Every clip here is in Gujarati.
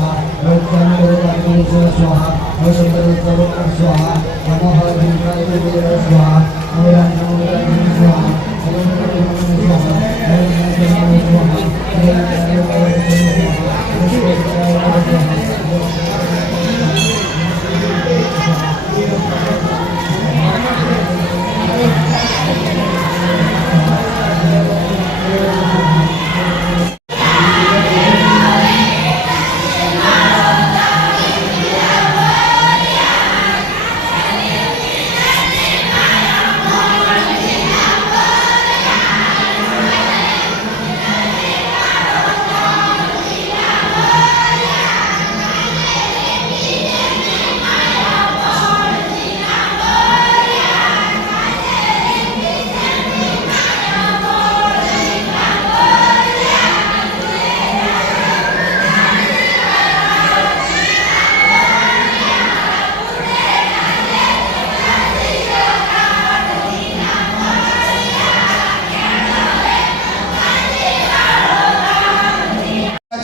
स्वाहा वैद्यान्तर स्वाहा वैशंकर स्वाहा नमः दुर्गाय देवाय स्वाहा नमः स्वाहा स्वाहा स्वाहा स्वाहा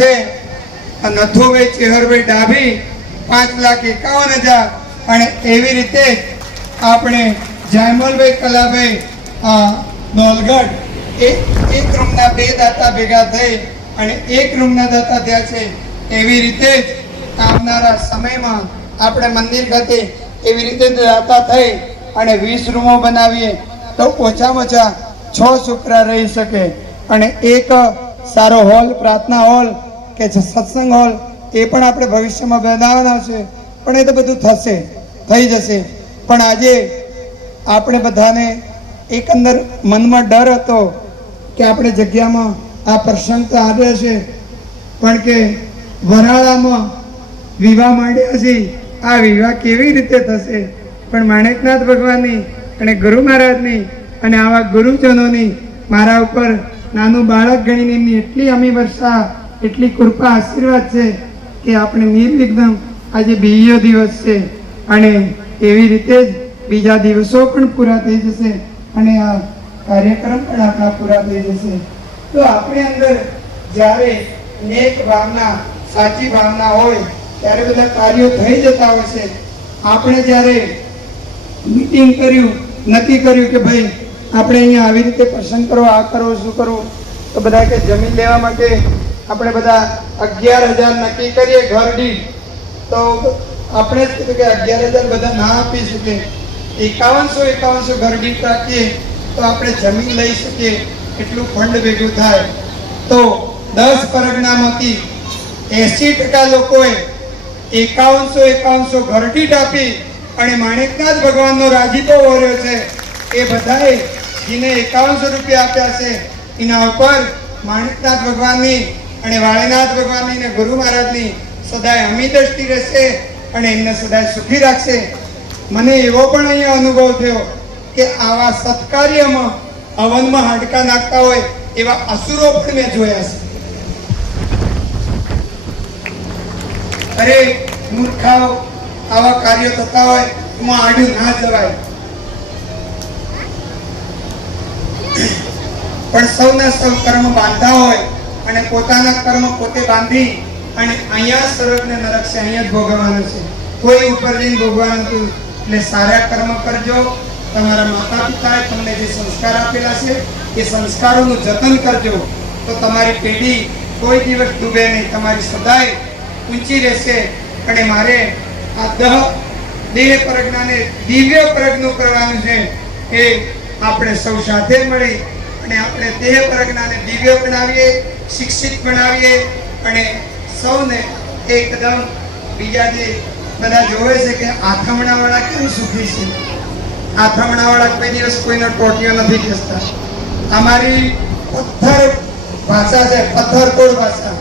છે. નથુભાઈ ચેહરભાઈ ડાભી પાંચ લાખ એકાવન હજાર. અને એવી રીતે આપણે જાયમલભાઈ કલાભાઈ નોલગઢ, એ એક રૂમના બે દાતા ભેગા થઈ અને એક રૂમના દાતા થયા છે. એવી રીતે જ આવનારા સમયમાં આપણે મંદિર ખાતે એવી રીતે દાતા થઈ અને વીસ રૂમો બનાવીએ તો ઓછામાં ઓછા છ છોકરા રહી શકે. અને એક સારો હોલ, પ્રાર્થના હોલ કે સત્સંગ હોલ, એ પણ આપણે ભવિષ્યમાં બનાવવાના છે. પણ એ તો બધું થશે, થઈ જશે. પણ આજે આપણે બધાને એકંદર મનમાં ડર હતો કે આપણે જગ્યામાં આ પ્રસંગ તો આવ્યો છે. પણ કે વરાળામાં વિવાહ માંડ્યા છે. આ વિવાહ કેવી રીતે થશે? પણ માણેકનાથ ભગવાનની અને ગુરુ મહારાજની અને આવા ગુરુજનોની મારા ઉપર નાનું બાળક ગણીને એમની એટલી અમી વર્ષા એટલી કૃપા, આશીર્વાદ છે કે આપણે નિર્વિઘ્ન આજે બીજો દિવસ છે અને એવી રીતે જ બીજા દિવસો પણ પૂરા થઈ જશે અને આ કાર્યક્રમ પણ આપણા પૂરા થઈ જશે. તો આપણી અંદર જ્યારે નેક ભાવના, સાચી ભાવના હોય, ત્યારે બધા કાર્યો થઈ જતા હોય છે. આપણે જ્યારે મીટિંગ કર્યું, નક્કી કર્યું કે ભાઈ, આપણે અહીંયા આવી રીતે પ્રસંગ કરો, આ કરો, શું કરવું તો બધા કે જમીન લેવા માટે આપણે બધા અગિયાર હજાર નક્કી કરીએ ઘર દીઠ તો આપણે જ કીધું કે અગિયાર હજાર બધા ના આપી શકે એકાવનસો એકાવનસો ઘર દીઠ રાખીએ તો આપણે જમીન લઈ શકીએ. એટલું ફંડ ભેગું થાય. તો દસ પરગણામાંથી એસી ટકા લોકોએ એકાવનસો એકાવનસો ઘર દીઠ આપી અને માણેકનાથ ભગવાનનો રાજીપો વર્યો છે. એ બધાએ જેને એકાવનસો રૂપિયા આપ્યા છે. એના ઉપર માણેકનાથ ભગવાનની અને વાળીનાથ ભગવાનની અને ગુરુ મહારાજની સદાય અમી દ્રષ્ટિ રહેશે અને એમને સદાય સુખી રાખશે. મને એવો પણ અહીંયા અનુભવ થયો કે આવા સત્કાર્યમાં હવનમાં હાડકા નાખતા હોય એવા અસુરો પણ મેં જોયા છે. અરે મૂર્ખાઓ, આવા કાર્યો થતા હોય એમાં આડું ના જવાય. પણ સૌના સૌ કર્મ બાંધતા હોય અને પોતાના કર્મ પોતે બાંધી અને અહીંયા સ્વર્ગ ને નરક છે, અહીંયા જ ભોગવવાનું છે. કોઈ ઉપર જઈને ભોગવવાનું નથી એટલે સારા કર્મ કરજો. તમારા માતા પિતાએ તમને જે સંસ્કાર આપેલા છે, એ સંસ્કારોનું જતન કરજો. તો તમારી પેઢી કોઈ દિવસ ડૂબે નહીં. તમારી સદાય ઊંચી રહેશે. અને મારે આ દહ દેહ પ્રજ્ઞાને દિવ્ય પ્રજ્ઞનું કરવાનું છે. એ આપણે સૌ સાથે મળી અને આપણે દેહ પ્રજ્ઞાને દિવ્ય બનાવીએ, શિક્ષિત બનાવીએ અને સૌને એકદમ બીજા જે બધા જોવે છે કે આથમણાવાળા કેમ સુખી છે? આથમણાવાળા કોઈ દિવસ કોઈનો ટોટીઓ નથી ખેંચતા. અમારી પથ્થર ભાષા છે પથ્થર કોડ ભાષા.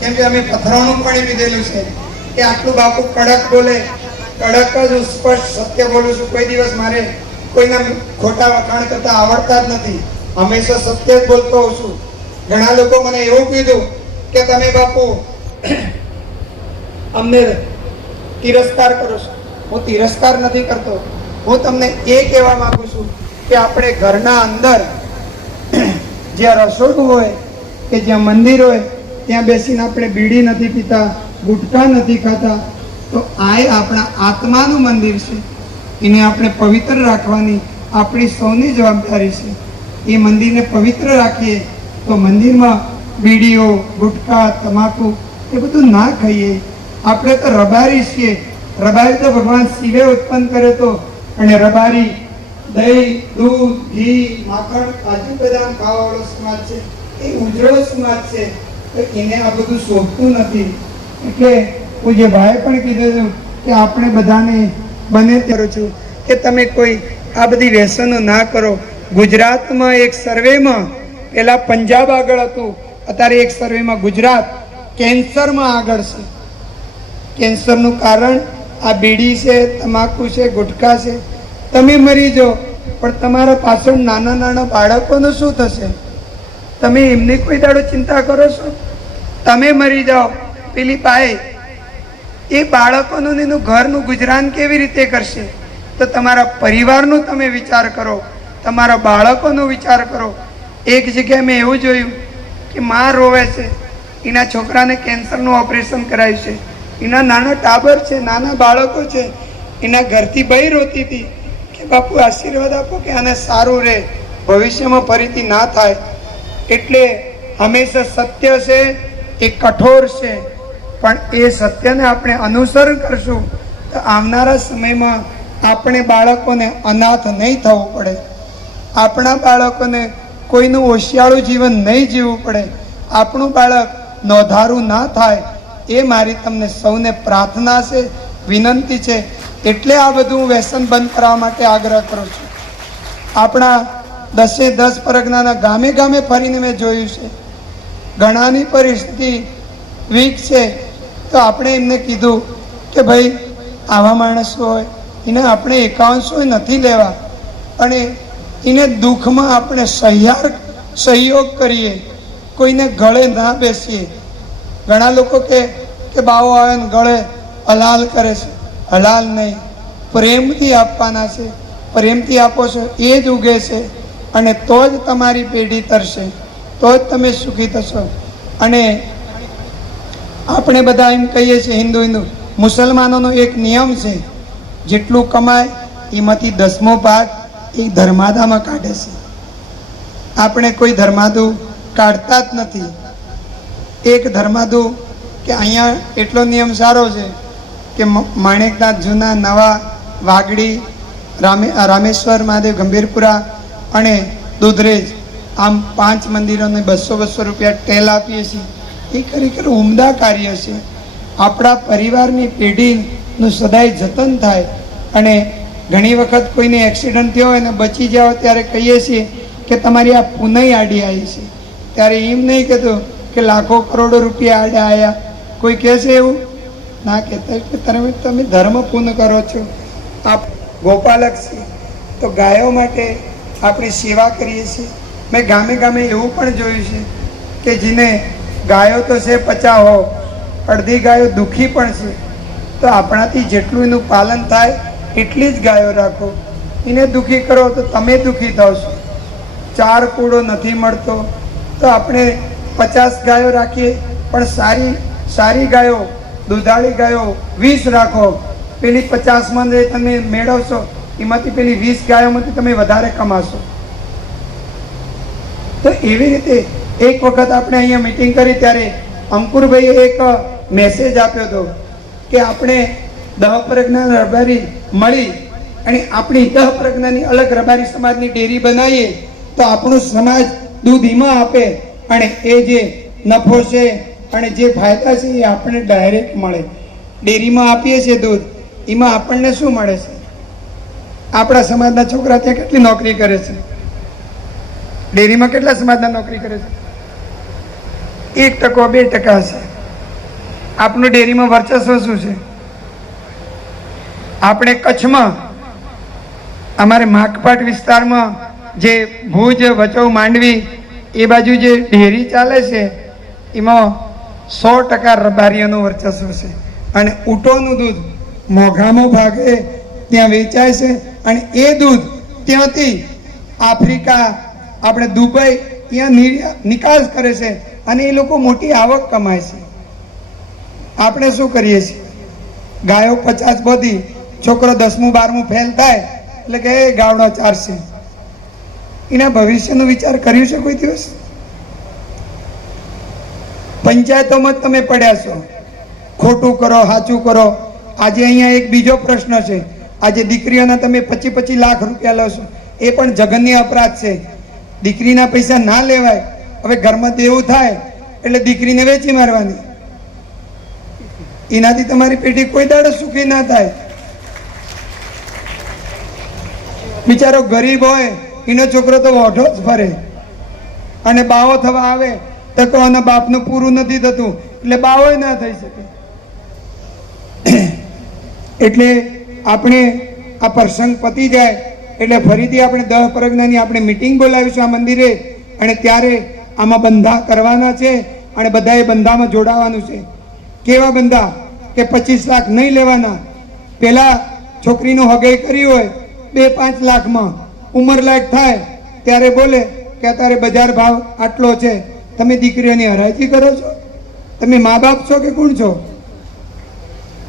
કેમ કે અમે પથ્થરોનું પાણી પીધેલું છે કે આટલું બાપુ કડક બોલે, કડક જ હું સ્પષ્ટ સત્ય બોલું છું. કોઈ દિવસ મારે કોઈના ખોટા વખાણ કરતા આવડતા જ નથી. હંમેશા સત્ય જ બોલતો હોઉં છું. ઘણા લોકો મને એવું કીધું કે તમે બાપુ, અમને તિરસ્કાર કરો છો. હું તિરસ્કાર નથી કરતો. હું તમને એ કહેવા માગું છું કે આપણે ઘરના અંદર જ્યાં રસોડું હોય કે જ્યાં મંદિર હોય, ત્યાં બેસીને આપણે બીડી નથી પીતા, ગુટકા નથી ખાતા, તો આ આપણા આત્માનું મંદિર છે. એને આપણે પવિત્ર રાખવાની આપણી સૌની જવાબદારી છે. એ મંદિરને પવિત્ર રાખીએ, તો મંદિરમાં બીડીઓ ગુટકા તમાકુ એ બધું ના ખાઈએ. આપણે તો રબારી છીએ. રબારી તો ભગવાન શિવે ઉત્પન્ન કર્યો હતો અને રબારી, દહીં, દૂધ, ઘી, માખણ, કાજુ બદામ ખાવાવાળો સમાજ છે. એ ઉજળો સમાજ છે. તો એને આ બધું શોભતું નથી. એટલે હું જે ભાઈ પણ કીધું હતું કે આપણે બધાને બને કરું છું. કે તમે કોઈ આ બધી વ્યસનો ના કરો. ગુજરાતમાં એક સર્વેમાં, પેલા પંજાબ આગળ હતું, અત્યારે એક સર્વેમાં ગુજરાત કેન્સરમાં આગળ છે. કેન્સરનું કારણ આ બીડી છે, તમાકુ છે ગુટખા છે. તમે મરી જાઓ, પણ તમારા પાછળ નાના નાના બાળકોનું શું થશે? તમે એમની કોઈ દાડો ચિંતા કરો છો? તમે મરી જાઓ, પેલી બાઈ, એ બાળકોનું એનું ઘરનું ગુજરાન કેવી રીતે કરશે? તો તમારા પરિવારનું તમે વિચાર કરો. તમારા બાળકોનો વિચાર કરો. એક જગ્યાએ મેં એવું જોયું કે માં રોવે છે. એના છોકરાને કેન્સરનું ઓપરેશન કરાયું છે. એના નાના ટાબર છે, નાના બાળકો છે. એના ઘરથી ભય રોતી હતી કે બાપુ આશીર્વાદ આપો કે આને સારું રહે. ભવિષ્યમાં ફરીથી ના થાય. એટલે હંમેશા સત્ય છે, એ કઠોર છે. પણ એ સત્યને આપણે અનુસરણ કરશું તો આવનારા સમયમાં આપણે બાળકોને અનાથ નહીં થવું પડે. આપણા બાળકોને કોઈનું હોશિયાળું જીવન નહીં જીવવું પડે, આપણું બાળક નોંધારું ના થાય, એ મારી તમને સૌને પ્રાર્થના છે, વિનંતી છે. એટલે આ બધું હું વ્યસન બંધ કરવા માટે આગ્રહ કરું છું. આપણા દસે દસ પરગનાના ગામે ગામે ફરીને મેં જોયું છે. ઘણાની પરિસ્થિતિ વીક છે. તો આપણે એમને કીધું કે ભાઈ, આવા માણસો હોય. એને આપણે એકાંશો નથી લેવા. અને એને દુઃખમાં આપણે સહયાર, સહયોગ કરીએ, કોઈને ગળે ના બેસીએ. ઘણા લોકો કે કે બાવો આવે ને ગળે હલાલ કરે છે. હલાલ નહીં. પ્રેમથી આપવાના છે. પ્રેમથી આપો છો એ જ ઉગે છે. અને તો જ તમારી પેઢી તરશે. તો જ તમે સુખી થશો. અને આપણે બધા એમ કહીએ છીએ હિન્દુ હિન્દુ, મુસલમાનોનો એક નિયમ છે, જેટલું કમાય એમાંથી દસમો ભાગ એ ધર્માદામાં કાઢે છે. આપણે કોઈ ધર્માદુ કાઢતા જ નથી. એક ધર્માદુ કે અહીંયા એટલો નિયમ સારો છે કે માણેકનાથ જૂના નવા વાગડી રામે, રામેશ્વર, મહાદેવ, ગંભીરપુરા અને દુધરેજ આમ પાંચ મંદિરોને બસો બસો રૂપિયા ટેલ આપીએ છીએ. એ ખરેખર ઉમદા કાર્ય છે. આપણા પરિવારની પેઢીનું સદાય જતન થાય અને ઘણી વખત કોઈને એક્સિડન્ટ થયો હોય ને બચી જાઓ ત્યારે કહીએ છીએ કે તમારી આ પુનઃ આડી આવી છે. ત્યારે એમ નહીં કહેતું કે લાખો કરોડો રૂપિયા આડે આવ્યા કોઈ કહે છે એવું? ના કહેતા. કે તમે તમે ધર્મ પૂર્ણ કરો છો. આપ ગોપાલક છે. તો ગાયો માટે આપણે સેવા કરીએ છીએ. મેં ગામે ગામે એવું પણ જોયું છે કે જેને ગાયો તો છે પચાવો અડધી ગાયો દુઃખી પણ છે. તો આપણાથી જેટલું એનું પાલન થાય એટલી જ ગાયો રાખો. એને દુઃખી કરો તો તમે દુઃખી થશો ચાર કૂડો નથી મળતો તો આપણે પચાસ ગાયો રાખીએ. પણ સારી સારી ગાયો, દુધાળી ગાયો વીસ રાખો. પેલી પચાસમાં જે તમે મેળવશો, એમાંથી પેલી વીસ ગાયોમાંથી તમે વધારે કમાશો. તો એવી રીતે એક વખત આપણે અહીંયા મિટિંગ કરી ત્યારે અંકુરભાઈએ એક મેસેજ આપ્યો હતો કે આપણે દહ પ્રજ્ઞા રબારી મળી અને આપણી દહ પ્રજ્ઞાની અલગ રબારી સમાજની ડેરી બનાવીએ તો આપણું સમાજ દૂધ એમાં આપે અને એ જે નફો છે અને જે ફાયદા છે એ આપણને ડાયરેક્ટ મળે. ડેરીમાં આપીએ છીએ દૂધ એમાં આપણને શું મળે છે? આપણા સમાજના છોકરા ત્યાં કેટલી નોકરી કરે છે? ડેરીમાં કેટલા સમાજના નોકરી કરે છે? એક ટકો બે ટકા છે. આપનું ડેરીમાં વર્ચસ્વ શું છે? આપણે કચ્છમાં, અમારે માકપાટ વિસ્તારમાં જે ભુજ વચવ માંડવી, એ બાજુ જે ડેરી ચાલે છે, એમાં સો ટકા રબારીઓનું વર્ચસ્વ છે. અને ઊંટોનું દૂધ મોઘામાં ભાગે, ત્યાં વેચાય છે અને એ દૂધ ત્યાંથી આફ્રિકા, આપણે દુબઈ, ત્યાં નિકાસ કરે છે અને એ લોકો મોટી આવક કમાય છે. આપણે શું કરીએ છીએ? ગાયો પચાસ બધી છોકરો દસમું, બારમું ફેલ થાય, એટલે કે ગાવડા ચારશે એના ભવિષ્યનો વિચાર કર્યું છે કોઈ દિવસ? પંચાયતોમાં તમે પડ્યા છો. ખોટું કરો, સાચું કરો. આજે અહીંયા એક બીજો પ્રશ્ન છે. આજે દીકરીઓના તમે પચી પચીસ લાખ રૂપિયા લો છો. એ પણ જઘન્ય અપરાધ છે. દીકરીના પૈસા ના લેવાય. હવે ઘરમાં દેવું થાય, એટલે દીકરીને વેચી મારવાની. એનાથી તમારી પેઢી કોઈ દાડો સુખી ના થાય. બિચારો ગરીબ હોય, એનો છોકરો તો ઓઢો જ ફરે. અને બાવો થવા આવે, તો કહો બાપનું પૂરું નથી થતું. એટલે બાવો ના થઈ શકે. એટલે આપણે આ પ્રસંગ પતી જાય, એટલે ફરીથી આપણે દહ પ્રજ્ઞાની આપણે મિટિંગ બોલાવીશું આ મંદિરે, અને ત્યારે આમાં બંધા કરવાના છે, અને બધાએ બંધામાં જોડાવાનું છે. કેવા બંધા? કે પચીસ લાખ નહીં લેવાના. પહેલાં છોકરીનું હગાઈ કરી હોય બે પાંચ લાખમાં ઉંમર લાયક થાય ત્યારે બોલે કે અત્યારે બજાર ભાવ આટલો છે. તમે દીકરીઓની હરાજી કરો છો? તમે મા બાપ છો કે કોણ છો?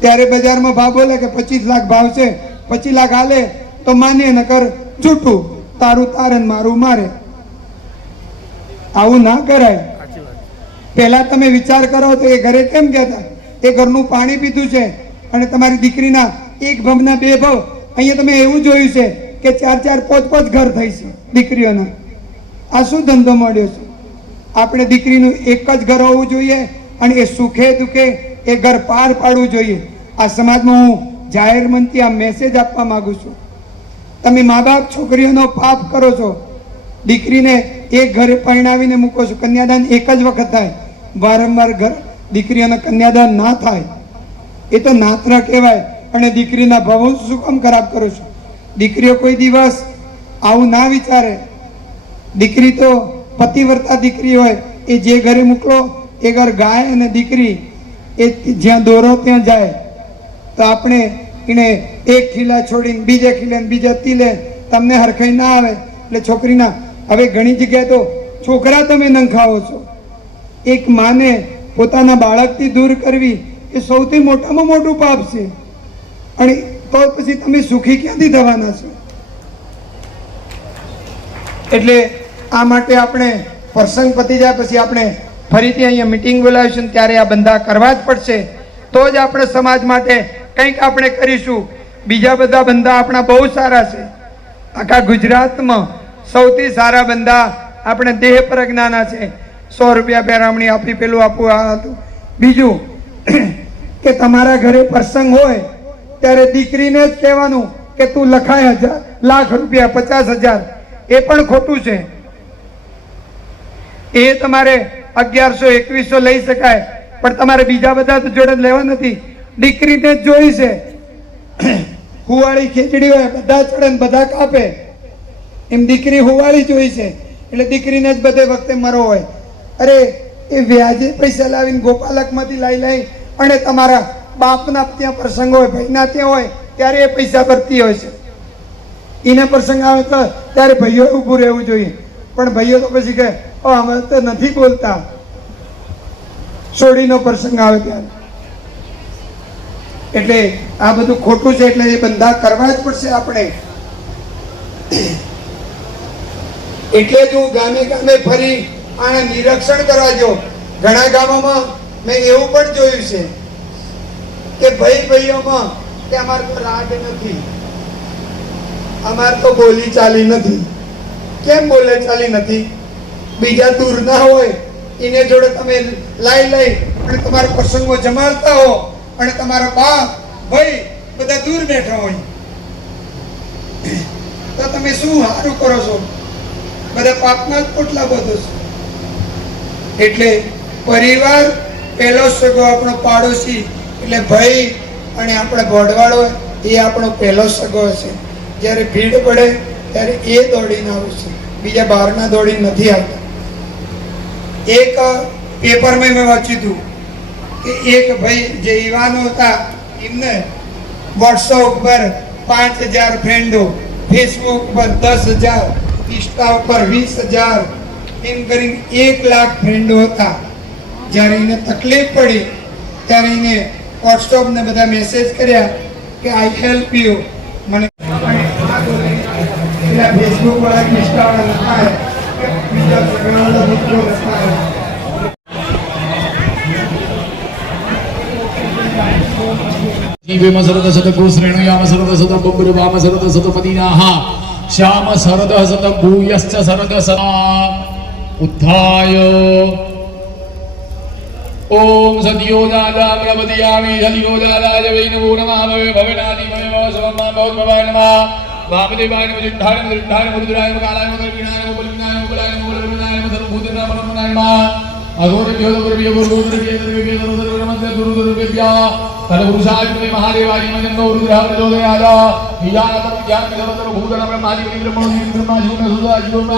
ત્યારે બજારમાં ભાવ બોલે કે પચીસ લાખ ભાવ છે. પચીસ લાખ હાલે તો માને નકર છૂટું તારું તારે મારું મારે. આવું ના કરાય. પહેલા તમે વિચાર કરો તો એ ઘરે કેમ કહેતા એ ઘરનું પાણી પીધું છે અને તમારી દીકરીના એક ભવના બે ભવ અહીંયા તમે એવું જોયું છે કે ચાર ચાર પાંચ પાંચ ઘર થઈ છે દીકરીઓના. આ શું ધંધો મળ્યો છે? આપણે દીકરીનું એક જ ઘર હોવું જોઈએ અને એ સુખે દુખે એ ઘર પાર પાડવું જોઈએ. આ સમાજમાં હું જાહેર મનથી આ મેસેજ આપવા માગું છું. તમે મા બાપ છોકરીઓનો પાપ કરો છો. દીકરીને એક ઘરે પરણાવીને મૂકો છો. કન્યાદાન એક જ વખત થાય. વારંવાર ઘર દીકરીઓનો કન્યાદાન ના થાય. એ તો નાત્ર કહેવાય. અને દીકરીના ભવો શું કામ ખરાબ કરો છો? દીકરીઓ કોઈ દિવસ આવું ના વિચારે. દીકરી તો પતિવર્તા દીકરી હોય. એ જે ઘરે મોકલો, એ ઘર ગાય અને દીકરી, એ જ્યાં દોરો ત્યાં જાય. તો આપણે એને એક ખીલા છોડીને બીજે ખીલે બીજા તીલે. તમને હરખાઈ ના આવે. એટલે છોકરીના, હવે ઘણી જગ્યાએ તો છોકરા તમે નંખાવો છો. એક માને પોતાના બાળકથી દૂર કરવી એ સૌથી મોટામાં મોટું પાપ છે. અને તો પછી તમે સુખી ક્યાંથી થવાના છો? એટલે આ માટે આપણે પ્રસંગ પતી જાય પછી આપણે ફરીથી અહીંયા મિટિંગ બોલાવીશું ત્યારે આ બંધા કરવા જ પડશે. તો જ આપણે સમાજ માટે કંઈક આપણે કરીશું. બીજા બધા બંધા આપણા બહુ સારા છે. આખા ગુજરાતમાં સૌથી સારા બંધા આપણે દેહ પ્રજ્ઞાના છે. સો રૂપિયા પેરામણી આપી પેલું આપવું આ હતું. બીજું કે તમારા ઘરે પ્રસંગ હોય ત્યારે દીકરીને જ કહેવાનું કે તું લખાય હજાર, લાખ રૂપિયા, પચાસ હજાર. એ પણ ખોટું છે. એ તમારે અગિયારસો, એકવીસો લઈ શકાય. પણ તમારે બીજા બધા જોડે લેવા નથી. દીકરીને જ જોઈ છે. હુવાળી ખીચડી હોય, બધા ચડે ને બધા કાપે. એમ દીકરી હુવાળી જોઈ છે. એટલે દીકરીને જ બધે વખતે મરો હોય. અરે, એ વ્યાજે પૈસા લાવીને ગોપાલકમાંથી લઈ લઈ અને તમારા બાપના ત્યાં પ્રસંગ હોય ભાઈના ત્યાં હોય ત્યારે એ પૈસા ભરતી હોય છે. એને પ્રસંગ આવે તો ત્યારે ભાઈઓ ઊભું રહેવું જોઈએ. પણ ભાઈઓ તો પછી કહે "ઓ, અમે તો નથી બોલતા. સોડીનો પ્રસંગ આવે ત્યારે. એટલે આ બધું ખોટું છે એટલે એ બંધા કરવા જ પડશે આપણે. એટલે હું ગામે ગામે ફરી આને નિરીક્ષણ કરવા જો ઘણા ગામોમાં મેં એવું પણ જોયું છે કે ભાઈ ભાઈઓમાં કે અમારે તો રાગ નથી. અમારે તો બોલી ચાલી નથી. કેમ બોલે ચાલી નથી? બીજા દૂર ના હોય, એને જોડે તમે લાઈ લઈ અને તમારા પ્રસંગો જમાડતા હો અને તમારા બાપ, ભાઈ બધા દૂર બેઠા હોય. તો તમે શું સારું કરો છો? બધા પાપમાં જ પોટલા બધો છો. એટલે પરિવાર પહેલો સગો આપણો પાડોશી એટલે ભય અને આપણે ભોડવાળો એ આપણો પહેલો સગો છે. જ્યારે ભીડ પડે, ત્યારે એ દોડીને આવે છે. બીજા બહારના દોડીને નથી આવતા. એક પેપરમાં મેં વાંચ્યું હતું કે એક ભાઈ જે યુવાનો હતા, એમને વોટ્સઅપ ઉપર પાંચ હજાર ફ્રેન્ડો ફેસબુક ઉપર દસ હજાર ઇન્સ્ટા ઉપર વીસ હજાર, એમ કરીને એક લાખ ફ્રેન્ડો હતા. જ્યારે એને તકલીફ પડી, ત્યારે એને વોટ્સઅપને બધા મેસેજ કર્યા કે આઈ હેલ્પ યુ મને પેલા ફેસબુક વાળા કે ઇન્સ્ટા વાળા લખાય કે બીજા સગડાવાળા મિત્રો લખાય જીવેમ સરદ સત ગોશ્રેણુયામ સરદ સત બબ્રવામ સરદ સત પદીનાહ શ્યામ સરદ સત ભૂયશ્ચ સરદ સદા ઉત્થાય ઓમ સદયો દાદા પ્રવદિયામિ સદયો દાદાય વૈ નમો નમઃ ભવે ભવનાદિ ભવે ભવસવમ્મા ભવત ભવાય નમઃ વામદેવાય નમઃ જુઠ્ઠાય નમઃ જુઠ્ઠાય નમઃ રુદ્રાય નમઃ કાલાય નમઃ ગર્ભીણાય નમઃ બલિનાય નમઃ બલાય નમઃ બલવિનાય નમઃ સર્વભૂતેભ્યઃ પરમનાય അഗോരഭ്യോ ദുർഭ്യോ തലപുരുഷാഗ്നി മഹാദേവായി മകന്നോ രുദ്രാവിലോദയാല വിജാനതം വിജാനതം ഭൂതന ബ്രഹ്മാദി ബ്രഹ്മണോ ബ്രഹ്മാ ശിവന സുധാ ശിവന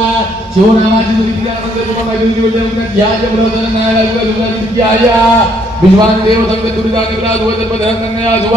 ശിവനാമാജി വിദ്യാനന്ദ വിശ്വാന ദേവ സംഗ ദുരിതാ നിരാധുവ ജന്മധനം കന്യാസുവ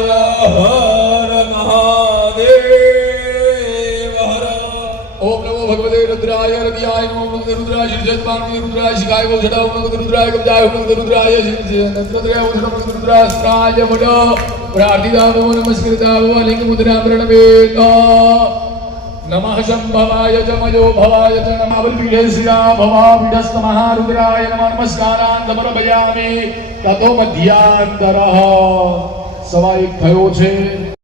રુદ્રાય નમો રુદ્રાય શિરજત્માન રુદ્રાય શિખાય ગો જડા ઓમ ભગવતે રુદ્રાય કબજાય ઓમ ભગવતે રુદ્રાય નત્રત્રય ઓમ નમો ભગવતે રુદ્રાસ્ત્રાય વડ પ્રાર્થિતા, ભવો, નમસ્કૃતા, ભવો લિંગ મુદ્રા પ્રણમેત નમઃ શંભવાય ચ મયો ભવાય, ચ નમઃ શ્રીરા ભવા પીઠસ્થ મહારુદ્રાય નમઃ, નમસ્કારાન ભયામે તતો મધ્યાંતરઃ. સવા થયો છે?